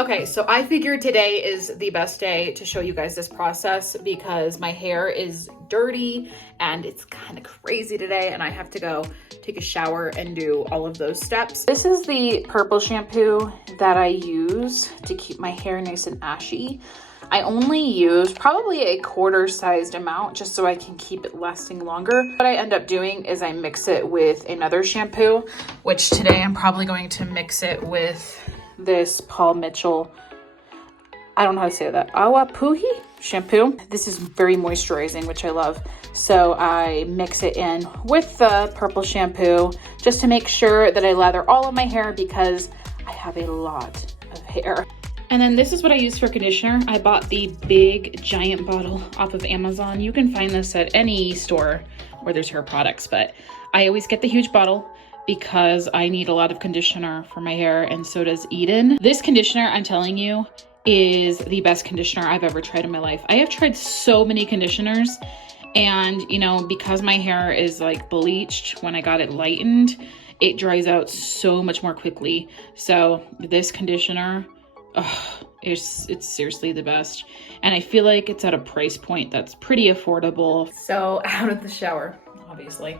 Okay, so I figured today is the best day to show you guys this process because my hair is dirty and it's kind of crazy today and I have to go take a shower and do all of those steps. This is the purple shampoo that I use to keep my hair nice and ashy. I only use probably a quarter-sized amount just so I can keep it lasting longer. What I end up doing is I mix it with another shampoo, which today I'm probably going to mix it with this Paul Mitchell, I don't know how to say that, Awapuhi shampoo. This is very moisturizing, which I love. So I mix it in with the purple shampoo just to make sure that I lather all of my hair because I have a lot of hair. And then this is what I use for conditioner. I bought the big giant bottle off of Amazon. You can find this at any store where there's hair products, but I always get the huge bottle because I need a lot of conditioner for my hair, and so does Eden. This conditioner, I'm telling you, is the best conditioner I've ever tried in my life. I have tried so many conditioners, and you know, because my hair is like bleached when I got it lightened, it dries out so much more quickly. So this conditioner, it's seriously the best. And I feel like it's at a price point that's pretty affordable. So out of the shower, obviously,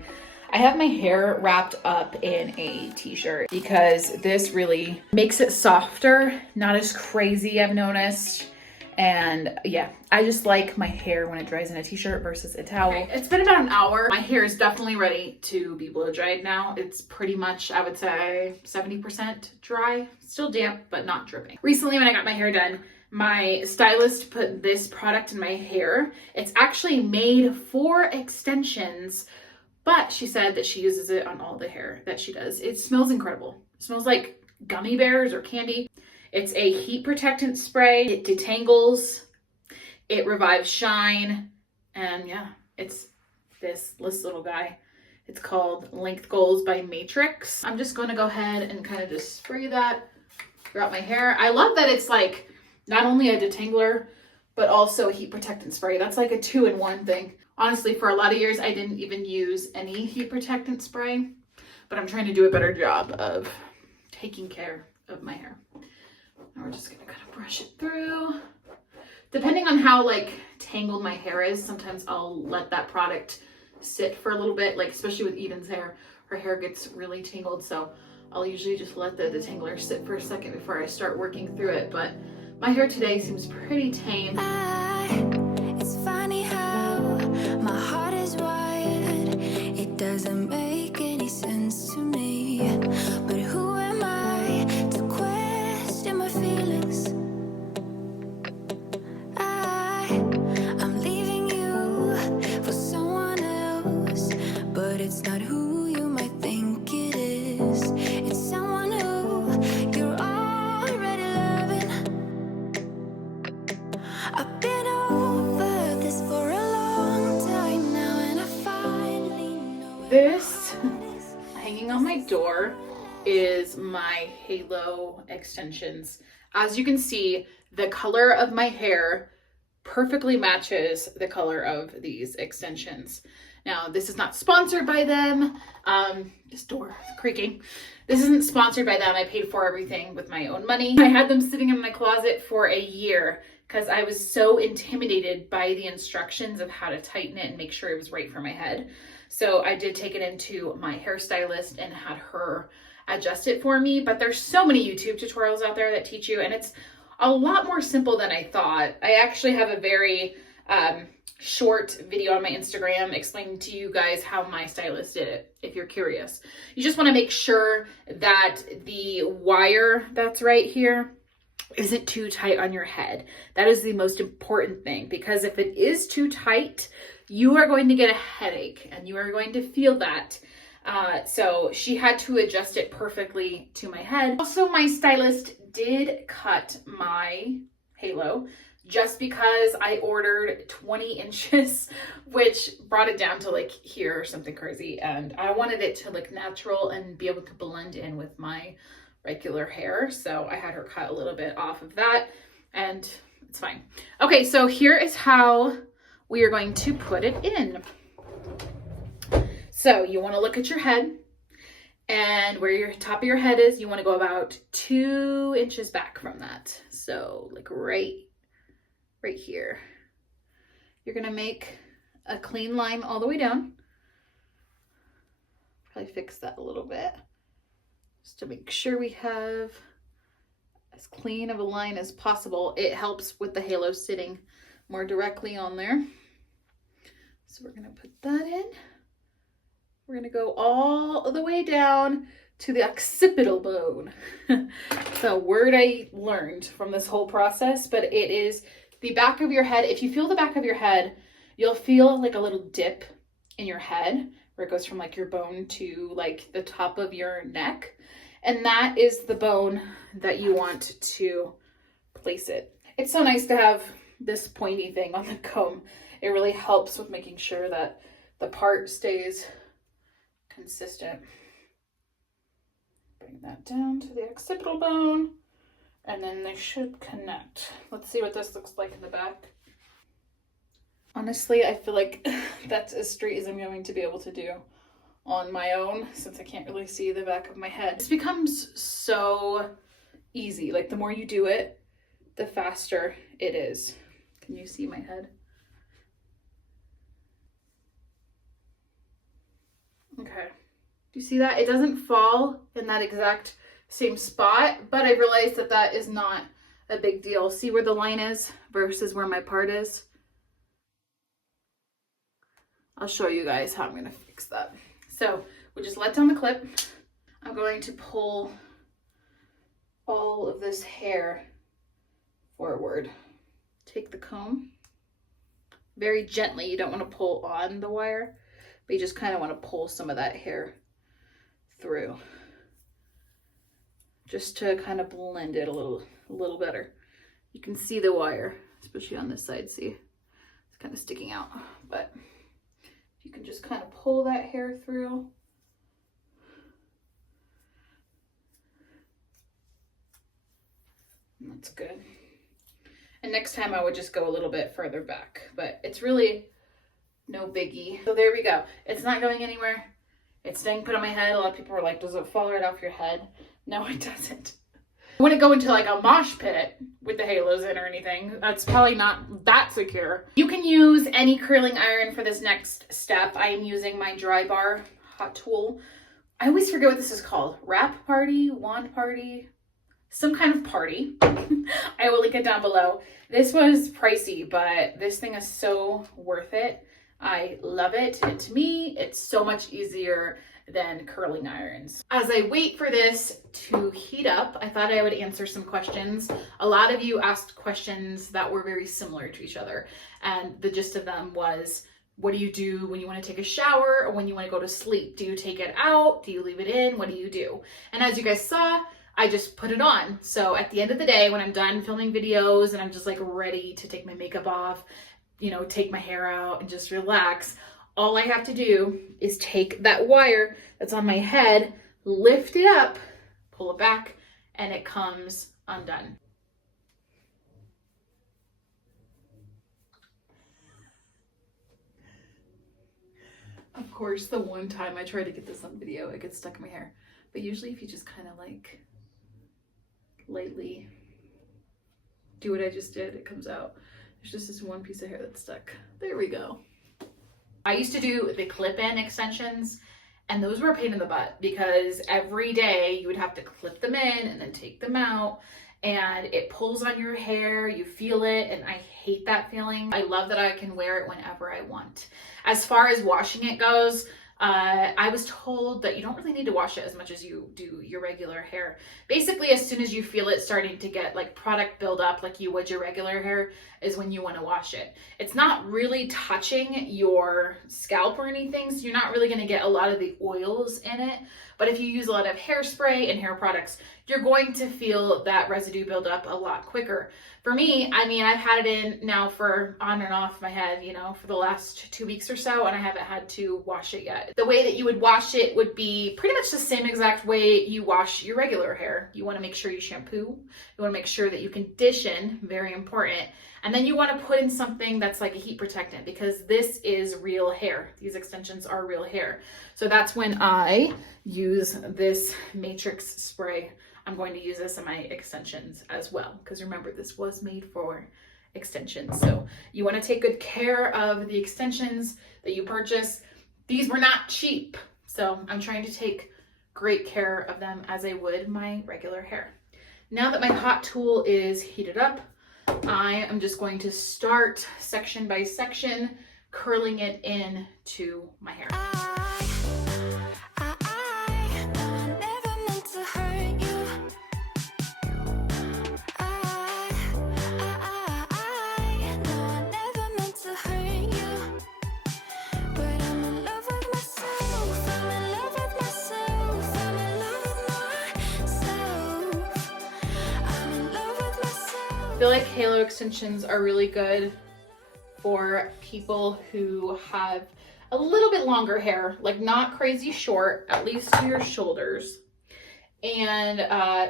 I have my hair wrapped up in a t-shirt because this really makes it softer, not as crazy, I've noticed. And yeah, I just like my hair when it dries in a t-shirt versus a towel. Okay, it's been about an hour. My hair is definitely ready to be blow dried now. It's pretty much, I would say, 70% dry. Still damp, but not dripping. Recently, when I got my hair done, my stylist put this product in my hair. It's actually made for extensions, but she said that she uses it on all the hair that she does. It smells incredible. It smells like gummy bears or candy. It's a heat protectant spray. It detangles, it revives shine, and yeah, it's this little guy. It's called Length Goals by MATTRESS. I'm just going to go ahead and kind of just spray that throughout my hair. I love that it's like not only a detangler, but also a heat protectant spray. That's like a 2-in-1 thing. Honestly, for a lot of years, I didn't even use any heat protectant spray, but I'm trying to do a better job of taking care of my hair. Now we're just gonna kind of brush it through. Depending on how like tangled my hair is, sometimes I'll let that product sit for a little bit, like especially with Eden's hair. Her hair gets really tangled, so I'll usually just let the detangler sit for a second before I start working through it. But my hair today seems pretty tame. It's funny how my heart is wired. It doesn't make any sense to me. But who am I to question my feelings? I'm leaving you for someone else, but it's not who you might think it is. It's someone who you're already loving. I've been over this for a long time now, and I finally know This hanging on my door is my halo extensions. As you can see, the color of my hair perfectly matches the color of these extensions. Now, this is not sponsored by them. This door creaking. This isn't sponsored by them. I paid for everything with my own money. I had them sitting in my closet for a year because I was so intimidated by the instructions of how to tighten it and make sure it was right for my head. So I did take it into my hairstylist and had her adjust it for me. But there's so many YouTube tutorials out there that teach you, and it's a lot more simple than I thought. I actually have a very short video on my Instagram explaining to you guys how my stylist did it, if you're curious. You just want to make sure that the wire that's right here isn't too tight on your head. That is the most important thing, because if it is too tight, you are going to get a headache and you are going to feel that. So she had to adjust it perfectly to my head. Also, my stylist did cut my halo just because I ordered 20 inches, which brought it down to like here or something crazy. And I wanted it to look natural and be able to blend in with my regular hair. So I had her cut a little bit off of that, and it's fine. Okay, so here is how we are going to put it in. So you want to look at your head And where your top of your head is, you want to go about 2 inches back from that. So like right here. You're gonna make a clean line all the way down. Probably fix that a little bit just to make sure we have as clean of a line as possible. It helps with the halo sitting more directly on there. So we're gonna put that in. We're gonna go all the way down to the occipital bone. It's a word I learned from this whole process, but it is the back of your head. If you feel the back of your head, you'll feel like a little dip in your head where it goes from like your bone to like the top of your neck. And that is the bone that you want to place it. It's so nice to have this pointy thing on the comb. It really helps with making sure that the part stays consistent. Bring that down to the occipital bone, and then they should connect. Let's see what this looks like in the back. Honestly, I feel like that's as straight as I'm going to be able to do on my own, since I can't really see the back of my head. This becomes so easy. Like the more you do it, the faster it is. Can you see my head? Okay. Do you see that? It doesn't fall in that exact same spot, but I realized that that is not a big deal. See where the line is versus where my part is? I'll show you guys how I'm going to fix that. So we just let down the clip. I'm going to pull all of this hair forward. Take the comb very gently. You don't want to pull on the wire, but you just kind of want to pull some of that hair through just to kind of blend it a little better. You can see the wire, especially on this side. See, it's kind of sticking out, but if you can just kind of pull that hair through. That's good. And next time I would just go a little bit further back, but it's really no biggie. So there we go. It's not going anywhere. It's staying put on my head. A lot of people are like, does it fall right off your head? No, it doesn't. I wouldn't go into like a mosh pit with the halos in or anything. That's probably not that secure. You can use any curling iron for this next step. I am using my Dry Bar hot tool. I always forget what this is called. Wrap party, wand party, some kind of party. I will link it down below. This was pricey, but this thing is so worth it. I love it. And to me, it's so much easier than curling irons. As I wait for this to heat up, I thought I would answer some questions. A lot of you asked questions that were very similar to each other. And the gist of them was, what do you do when you want to take a shower or when you want to go to sleep? Do you take it out? Do you leave it in? What do you do? And as you guys saw, I just put it on. So at the end of the day, when I'm done filming videos and I'm just like ready to take my makeup off, you know, take my hair out and just relax, all I have to do is take that wire that's on my head, lift it up, pull it back, and it comes undone. Of course, the one time I try to get this on video, it gets stuck in my hair. But usually if you just kind of like lightly do what I just did, it comes out. There's just this one piece of hair that's stuck. There we go. I used to do the clip-in extensions, and those were a pain in the butt because every day you would have to clip them in and then take them out, and it pulls on your hair, you feel it, and I hate that feeling. I love that I can wear it whenever I want. As far as washing it goes, I was told that you don't really need to wash it as much as you do your regular hair. Basically, as soon as you feel it starting to get like product buildup like you would your regular hair is when you want to wash it. It's not really touching your scalp or anything, so you're not really going to get a lot of the oils in it. But if you use a lot of hairspray and hair products, you're going to feel that residue build up a lot quicker. For me, I mean, I've had it in now for on and off my head, you know, for the last 2 weeks or so, and I haven't had to wash it yet. The way that you would wash it would be pretty much the same exact way you wash your regular hair. You want to make sure you shampoo. You want to make sure that you condition, very important. And then you want to put in something that's like a heat protectant, because this is real hair. These extensions are real hair. So that's when I use this Matrix spray. I'm going to use this in my extensions as well, because remember, this was made for extensions. So you want to take good care of the extensions that you purchase. These were not cheap, so I'm trying to take great care of them as I would my regular hair. Now that my hot tool is heated up, I am just going to start section by section, curling it into my hair. I feel like halo extensions are really good for people who have a little bit longer hair, like not crazy short, at least to your shoulders, and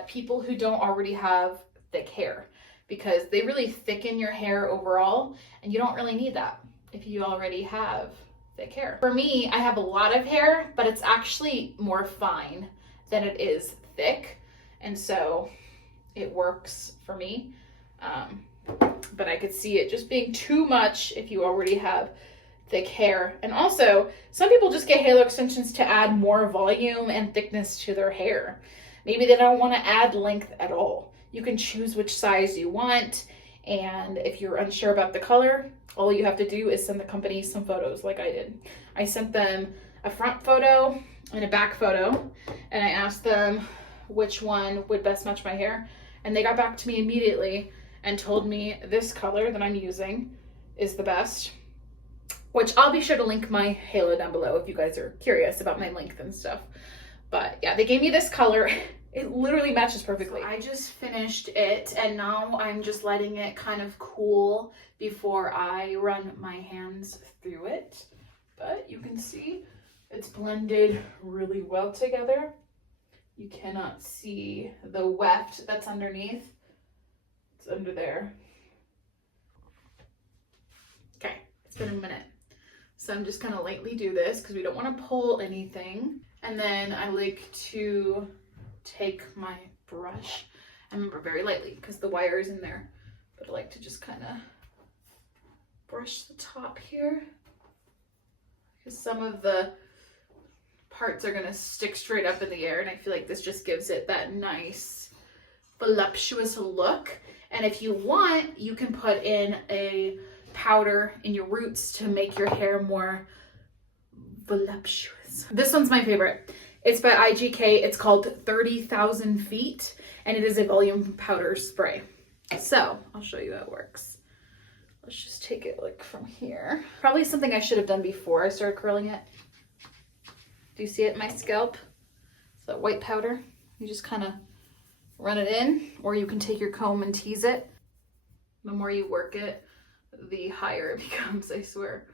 people who don't already have thick hair, because they really thicken your hair overall, and you don't really need that if you already have thick hair. For me, I have a lot of hair, but it's actually more fine than it is thick, and so it works for me. But I could see it just being too much if you already have thick hair. And also, some people just get halo extensions to add more volume and thickness to their hair. Maybe they don't want to add length at all. You can choose which size you want, and if you're unsure about the color, all you have to do is send the company some photos like I did. I sent them a front photo and a back photo, and I asked them which one would best match my hair, and they got back to me immediately and told me this color that I'm using is the best, which I'll be sure to link my halo down below if you guys are curious about my length and stuff. But yeah, they gave me this color. It literally matches perfectly. So I just finished it, and now I'm just letting it kind of cool before I run my hands through it. But you can see it's blended really well together. You cannot see the weft that's underneath. It's under there. Okay, it's been a minute. So I'm just gonna lightly do this because we don't want to pull anything. And then I like to take my brush, and remember, very lightly because the wire is in there, but I like to just kind of brush the top here, because some of the parts are gonna stick straight up in the air, and I feel like this just gives it that nice voluptuous look. And if you want, you can put in a powder in your roots to make your hair more voluptuous. This one's my favorite. It's by IGK. It's called 30,000 Feet, and it is a volume powder spray. So I'll show you how it works. Let's just take it like from here. Probably something I should have done before I started curling it. Do you see it in my scalp? It's that white powder. You just kind of run it in, or you can take your comb and tease it. The more you work it, the higher it becomes, I swear.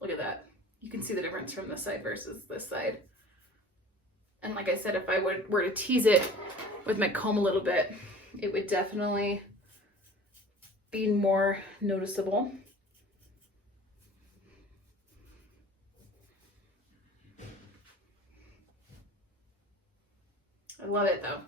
Look at that. You can see the difference from this side versus this side. And like I said, if I were to tease it with my comb a little bit, it would definitely be more noticeable. I love it though.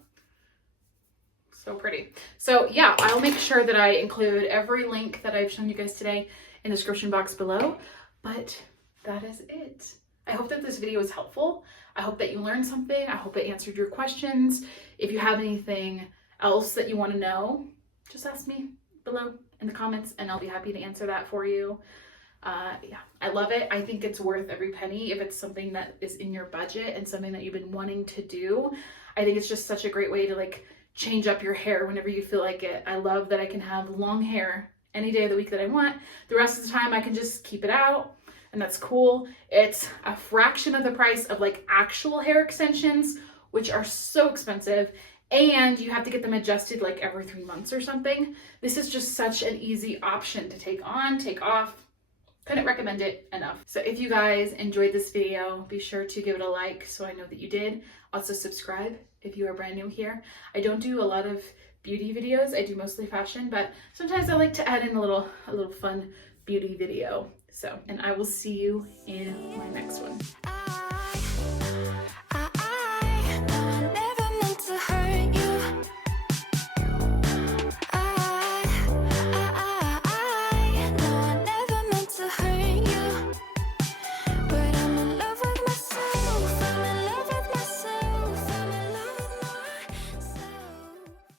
So pretty. So yeah, I'll make sure that I include every link that I've shown you guys today in the description box below. But that is it. I hope that this video was helpful. I hope that you learned something. I hope it answered your questions. If you have anything else that you want to know, just ask me below in the comments and I'll be happy to answer that for you. Yeah, I love it. I think it's worth every penny if it's something that is in your budget and something that you've been wanting to do. I think it's just such a great way to like change up your hair whenever you feel like it. I love that I can have long hair any day of the week that I want. The rest of the time I can just keep it out, and that's cool. It's a fraction of the price of like actual hair extensions, which are so expensive, and you have to get them adjusted like every 3 months or something. This is just such an easy option to take on, take off. Couldn't recommend it enough. So if you guys enjoyed this video, be sure to give it a like so I know that you did. Also subscribe if you are brand new here. I don't do a lot of beauty videos. I do mostly fashion, but sometimes I like to add in a little fun beauty video. So, and I will see you in my next one.